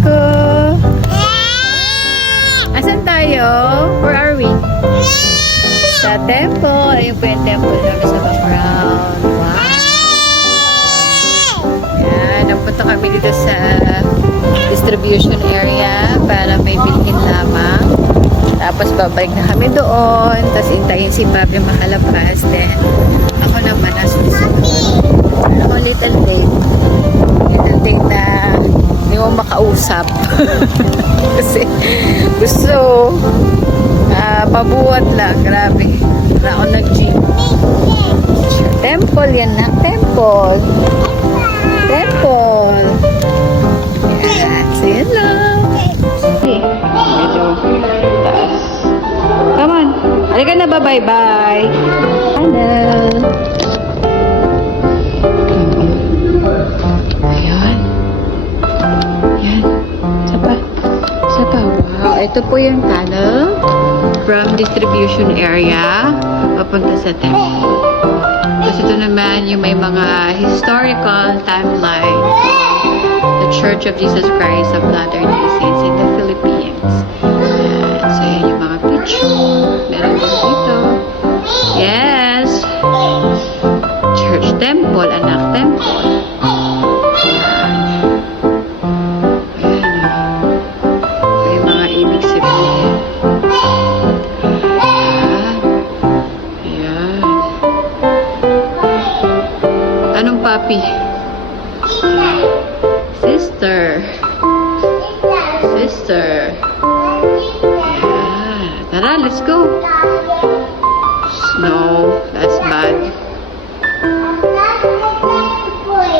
ko. Asan tayo? Where are we? Sa temple. Ayun po yung temple namin sa background. Wow! Yan. Napunta kami dito sa distribution area para may bilhin lamang. Tapos babalik na kami doon. Tapos intayin si Papi makalabas. Then ako naman nasusunod. Ako little date. Little date na hindi mo makausap. Kasi gusto pabuhat lang. Grabe. Wala ako nag-gym. Temple yan na. Temple. Temple. Yan. So yan lang. Medyo taas. Come on. Halika na ba? Bye-bye. Hello. Ayan. Yan. Sapa. Sapa. Wow. Ito po yung tunnel from distribution area papunta sa temple. Tapos ito naman yung may mga historical timeline the Church of Jesus Christ of Latter-day Saints in the Philippines. Ayan. So, yan yung mga picture. Meron din dito. Yes! Church temple, anak temple. Ayan. Ayan. So, yung mga ibig sabihin. Ayan. Ayan. Anong papi? Sister. Sister. Yeah. Tara, let's go. No, that's bad.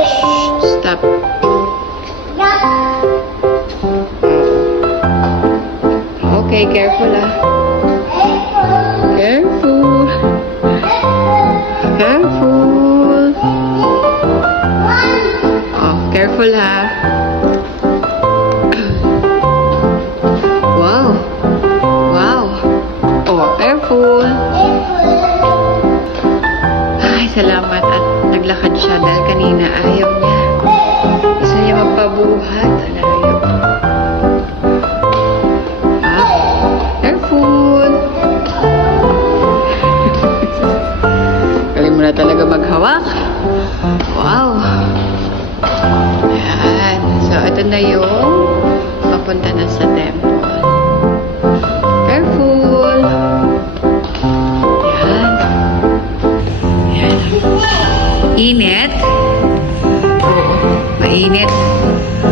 Shh, stop. Okay, careful ah. Careful. Careful. Oh, careful ha. Wow. Wow. Oh, careful. Ay, salamat at naglakad siya dahil kanina ayaw niya. Gusto niya magpabuhat. Alayo. Ah, careful. Galing mo na talaga maghawak. Wow. Ayan. So, ito na yung papunta na sa temple. Careful. Ayan. Ayan. Init. Oo. Mainit.